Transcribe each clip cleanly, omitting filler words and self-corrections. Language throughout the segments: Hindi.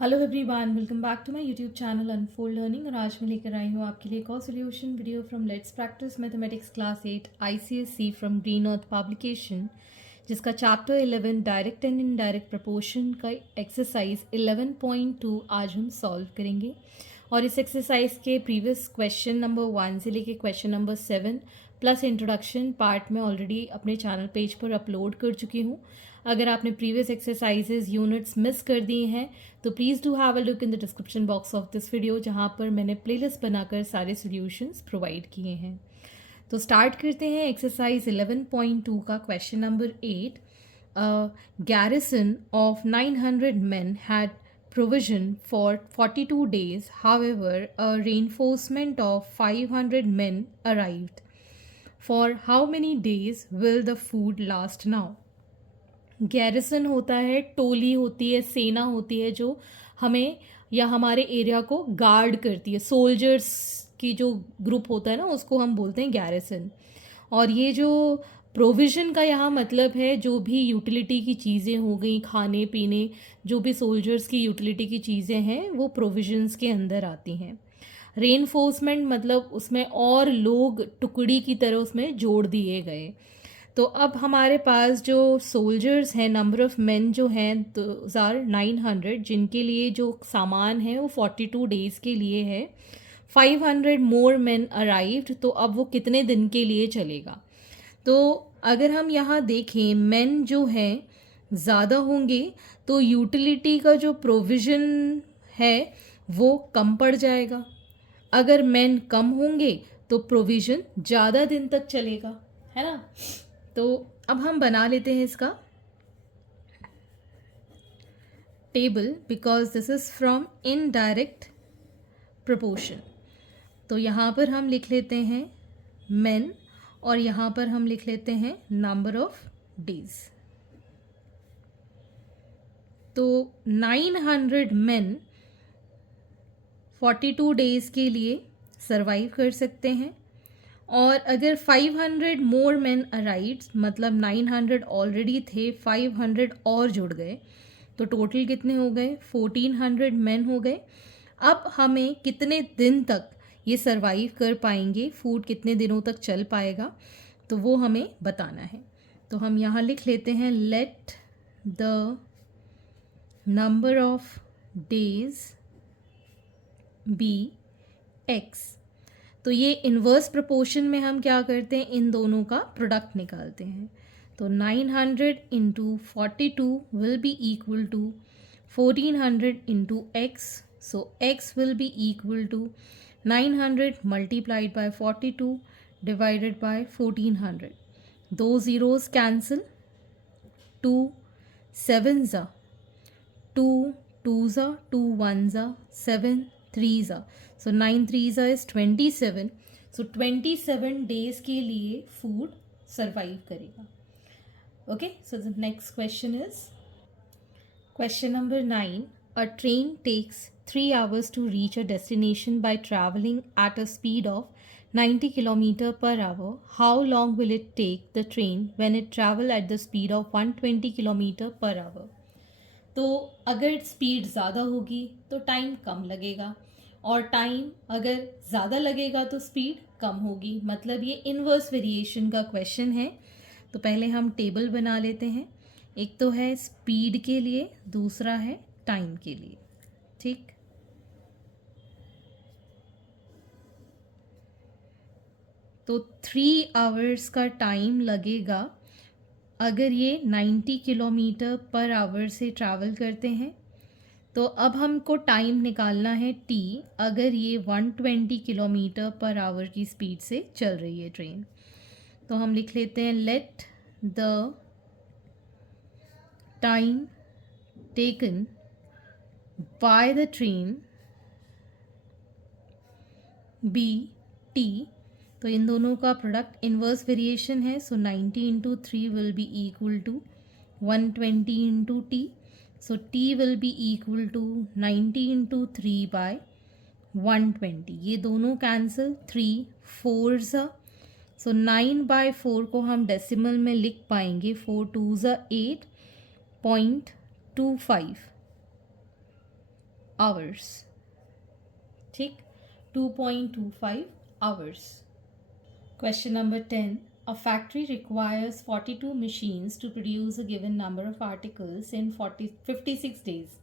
Hello everyone, welcome back to my YouTube channel unfold learning. और आज मैं लेकर आई हूँ आपके लिए एक और solution video from let's practice mathematics class 8 ICSE from green earth publication, जिसका chapter 11 direct and indirect proportion का एक्सरसाइज 11.2 आज हम सॉल्व करेंगे। और इस एक्सरसाइज के प्रीवियस क्वेश्चन नंबर 1 से लेके question number 7 plus introduction part में ऑलरेडी अपने चैनल पेज पर अपलोड कर चुकी हूँ। अगर आपने प्रीवियस एक्सरसाइजेज यूनिट्स मिस कर दिए हैं तो please do have a look in the description box of this video, जहाँ पर मैंने प्लेलिस्ट बनाकर सारे सॉल्यूशंस प्रोवाइड किए हैं। तो स्टार्ट करते हैं एक्सरसाइज 11.2 का question number 8। Garrison of 900 men had provision for 42 days. However, a reinforcement of 500 men arrived. For how many days will the food last now? Garrison होता है, टोली होती है, सेना होती है जो हमें या हमारे एरिया को गार्ड करती है। सोल्जर्स की जो ग्रुप होता है ना, उसको हम बोलते हैं गैरिसन। और ये जो प्रोविज़न का यहाँ मतलब है, जो भी यूटिलिटी की चीज़ें हो गई, खाने पीने, जो भी सोल्जर्स की यूटिलिटी की चीज़ें हैं वो प्रोविजंस के अंदर आती हैं। रेनफोर्समेंट मतलब उसमें और लोग टुकड़ी की तरह उसमें जोड़ दिए गए। तो अब हमारे पास जो सोल्जर्स हैं, नंबर ऑफ़ मेन जो हैं 2900, जिनके लिए जो सामान है वो 42 डेज़ के लिए है। 500 मोर मेन अराइव्ड, तो अब वो कितने दिन के लिए चलेगा। तो अगर हम यहाँ देखें, मेन जो हैं ज़्यादा होंगे तो यूटिलिटी का जो प्रोविज़न है वो कम पड़ जाएगा। अगर मेन कम होंगे तो प्रोविज़न ज़्यादा दिन तक चलेगा, है ना। तो अब हम बना लेते हैं इसका table, because this is from indirect proportion. तो यहाँ पर हम लिख लेते हैं मेन और यहाँ पर हम लिख लेते हैं नंबर ऑफ डेज। तो 900 मेन 42 डेज़ के लिए सरवाइव कर सकते हैं। और अगर 500 मोर मैन अराइव्ड, मतलब 900 ऑलरेडी थे, 500 और जुड़ गए, तो टोटल कितने हो गए, 1400 मैन हो गए। अब हमें कितने दिन तक ये सरवाइव कर पाएंगे, फूड कितने दिनों तक चल पाएगा, तो वो हमें बताना है। तो हम यहाँ लिख लेते हैं let the number of days be x. तो ये इन्वर्स प्रोपोर्शन में हम क्या करते हैं, इन दोनों का प्रोडक्ट निकालते हैं। तो 900 into 42 will be equal to 1400 into x. So x will be equal to 900 multiplied by 42 divided by 1400। दो ज़ीरोज़ कैंसिल, 2 7 ज़ा 2 2 ज़ा 2 1 ज़ा 7 3 ज़ा, सो 9 3 ज़ा इज़ 27। सो 27 डेज के लिए फूड सरवाइव करेगा। Okay, so the next question is question number 9। A train takes 3 hours to reach a destination by traveling at a speed of 90 km per hour. How long will it take the train when it travel at the speed of 120 km per hour? तो अगर स्पीड ज़्यादा होगी तो टाइम कम लगेगा, और टाइम अगर ज़्यादा लगेगा तो स्पीड कम होगी। मतलब ये इन्वर्स वेरिएशन का क्वेश्चन है। तो पहले हम टेबल बना लेते हैं। एक तो है स्पीड के लिए, दूसरा है टाइम के लिए। ठीक, तो 3 hours का टाइम लगेगा अगर ये 90 किलोमीटर पर आवर से ट्रैवल करते हैं। तो अब हमको टाइम निकालना है टी, अगर ये 120 किलोमीटर पर आवर की स्पीड से चल रही है ट्रेन। तो हम लिख लेते हैं let the time taken by the train be t. तो इन दोनों का प्रोडक्ट इन्वर्स वेरिएशन है, so 90 into 3 will be equal to 120 into t. So t will be equal to 90 into 3 by 120। ये दोनों कैंसिल, 3 4 ज़ा, सो 9 by 4 को हम डेसिमल में लिख पाएंगे, 4 2 ज़ा 8.25। आवर्स, ठीक, 2.25 hours. Question number 10. A factory requires 42 machines to produce a given number of articles in 56 days.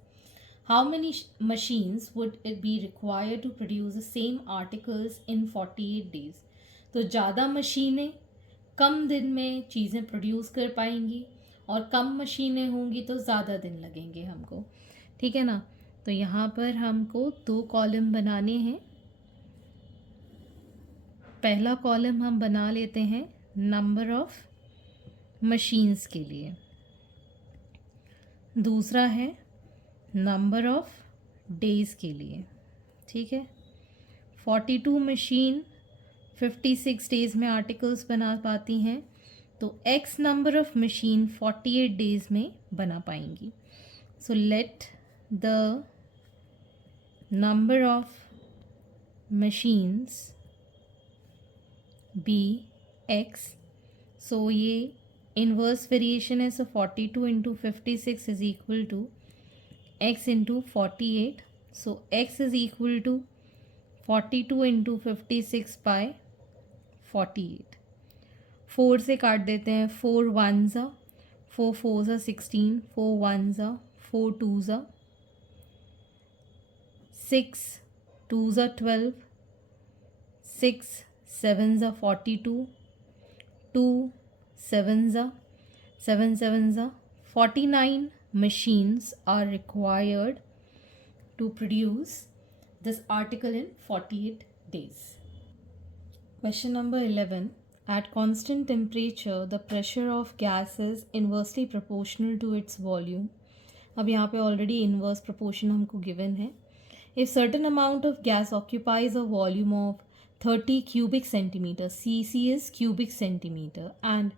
How many machines would it be required to produce the same articles in 48 days? तो ज़्यादा मशीनें कम दिन में चीज़ें प्रोड्यूस कर पाएंगी और कम मशीनें होंगी तो ज़्यादा दिन लगेंगे हमको, ठीक है ना। तो यहाँ पर हमको 2 कॉलम बनाने हैं। पहला कॉलम हम बना लेते हैं नंबर ऑफ मशीन्स के लिए, दूसरा है नंबर ऑफ डेज़ के लिए, ठीक है। 42 मशीन 56 डेज़ में आर्टिकल्स बना पाती हैं, तो x number of machine 48 days में बना पाएंगी। So let the number of machines be x। So ये इन्वर्स वेरिएशन है, so 42 into 56 is equal to x into 48। So x is equal to 42 into 56 by 48। 4 से काट देते हैं, 4 1 ज़ा, 4 4 ज़ा 16, 4 1 ज़ा, 4 2 ज़ा 6, 2 ज़ा 12, 6 7 ज़ा 42, 2 7 ज़ा 7 7 ज़ा 49 machines are required to produce this article in 48 days. Question number 11. At constant temperature, the pressure of gas is inversely proportional to its volume. अब यहाँ पे already inverse proportion हमको given है. If certain amount of gas occupies a volume of 30 cubic centimeter, cc is cubic centimeter, and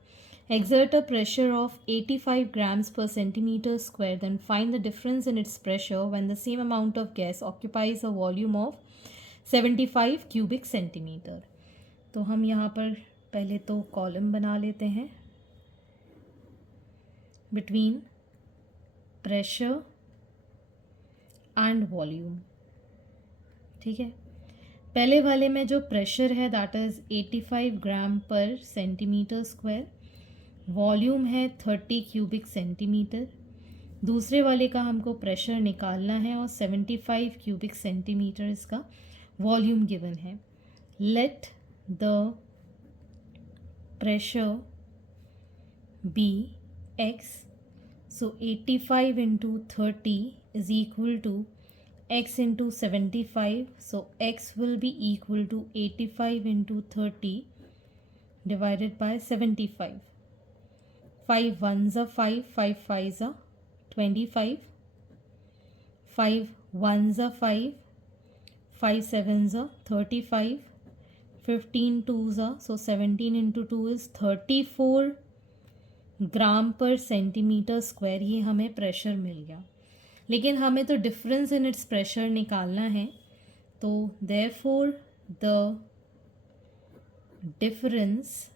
exert a pressure of 85 grams per centimeter square, then find the difference in its pressure when the same amount of gas occupies a volume of 75 cubic centimeter. तो हम यहाँ पर पहले तो कॉलम बना लेते हैं बिटवीन प्रेशर एंड वॉल्यूम, ठीक है। पहले वाले में जो प्रेशर है दैट इज़ 85 ग्राम पर सेंटीमीटर स्क्वायर, वॉल्यूम है 30 क्यूबिक सेंटीमीटर। दूसरे वाले का हमको प्रेशर निकालना है और 75 क्यूबिक सेंटीमीटर इसका वॉल्यूम गिवन है। Let the pressure be x, so 85 into 30 is equal to x into 75, so x will be equal to 85 into 30 divided by 75. 5 1s are 5, 5 5s are 25, 5 1s are 5, 5 7s are 35, 15 2s are, so 17 into 2 is 34 ग्राम पर सेंटीमीटर स्क्वायर। ये हमें प्रेशर मिल गया, लेकिन हमें तो डिफरेंस इन इट्स प्रेशर निकालना है, तो therefore the difference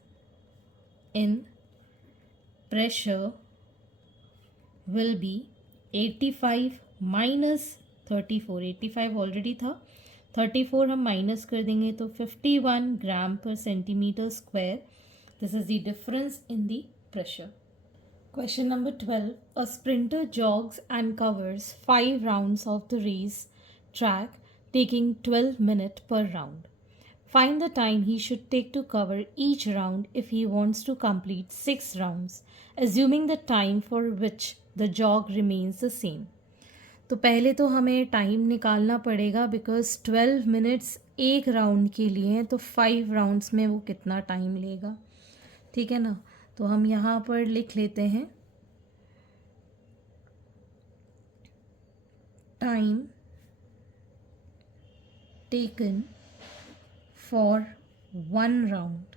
in pressure will be 85 minus 34। 85 already था, 34 हम माइनस कर देंगे तो 51 ग्राम पर centimetre square. This is the difference in the pressure. Question number 12. A sprinter jogs and covers 5 rounds of the race track, taking 12 minutes per round. Find the time he should take to cover each round if he wants to complete 6 rounds, assuming the time for which the jog remains the same. तो पहले तो हमें टाइम निकालना पड़ेगा, बिकॉज 12 मिनट्स एक राउंड के लिए हैं, तो 5 राउंड्स में वो कितना टाइम लेगा, ठीक है ना। तो हम यहाँ पर लिख लेते हैं time taken for 1 round,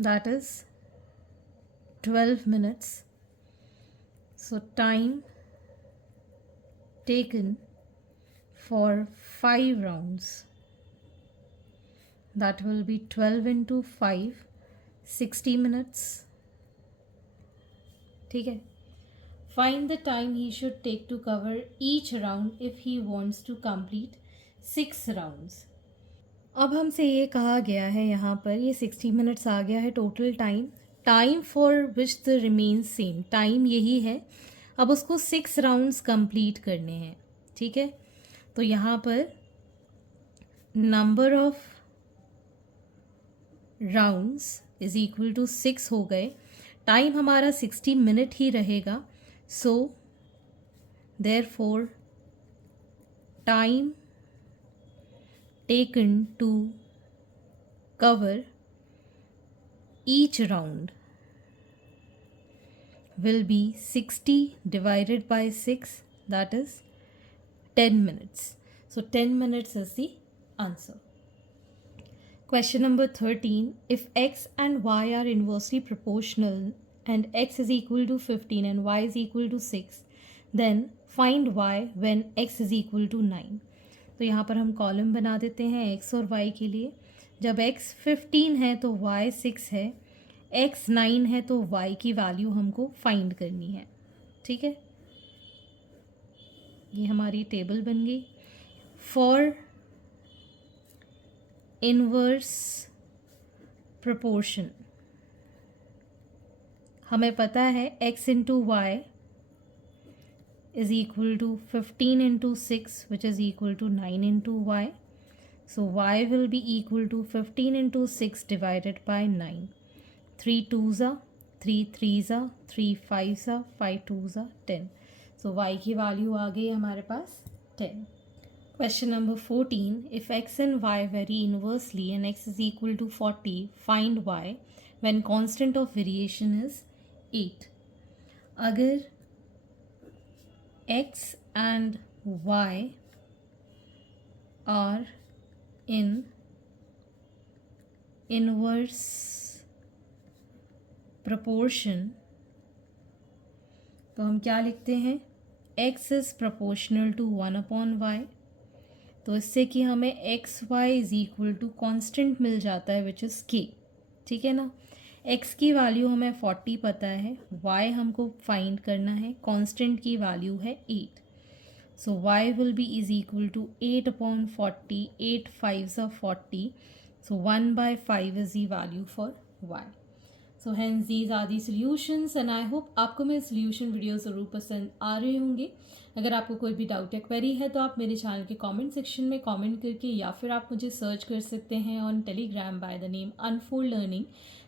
that is 12 minutes. So time taken for 5 rounds, that will be 12 into 5, 60 minutes, ठीक है। Find the time he should take to cover each round if he wants to complete 6 rounds. अब हमसे ये कहा गया है यहाँ पर, ये 60 मिनट्स आ गया है total time. Time for which the remains same, time यही है. अब उसको 6 राउंड्स कंप्लीट करने हैं. ठीक है, तो यहाँ पर number of rounds is equal to 6 हो गए. टाइम हमारा 60 मिनट ही रहेगा. So therefore time taken to cover each round will be 60 divided by 6, that is 10 minutes. So 10 minutes is the answer. Question number 13. If x and y are inversely proportional and x is equal to 15 and y is equal to 6, then find y when x is equal to 9. तो यहाँ पर हम कॉलम बना देते हैं x और y के लिए. जब x 15 है तो y 6 है, x 9 है तो y की वैल्यू हमको फाइंड करनी है. ठीक है, ये हमारी टेबल बन गई. फॉर इनवर्स प्रोपोर्शन हमें पता है x into y is equal to 15 into 6, which is equal to 9 into y. So y will be equal to 15 into 6 divided by 9. 3 2s are 3 3s are 3 5s are 5 2s are 10. So y की वैल्यू आ गई हमारे पास 10. Question number 14. If x and y vary inversely and x is equal to 40, find y when constant of variation is 8. अगर x and y are in inverse proportion तो हम क्या लिखते हैं, x is proportional to 1 upon y. तो इससे कि हमें X Y is equal to constant मिल जाता है विच इज़ k. ठीक है ना, x की वैल्यू हमें 40 पता है, y हमको फाइंड करना है, कांस्टेंट की वैल्यू है 8. So y will be is equal to 8 upon 40. 8 5s are 40. So 1/5 is the value for y. So hence these are the solutions and I hope आपको मेरे सॉल्यूशन वीडियो ज़रूर पसंद आ रहे होंगे. अगर आपको कोई भी डाउट या क्वेरी है तो आप मेरे चैनल के कमेंट सेक्शन में कमेंट करके या फिर आप मुझे सर्च कर सकते हैं on Telegram by the name unfold learning,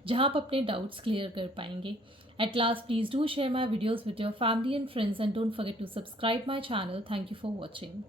जहां आप अपने डाउट्स क्लियर कर पाएंगे. At last please do share my videos with your family and friends and don't forget to subscribe my channel. Thank you for watching.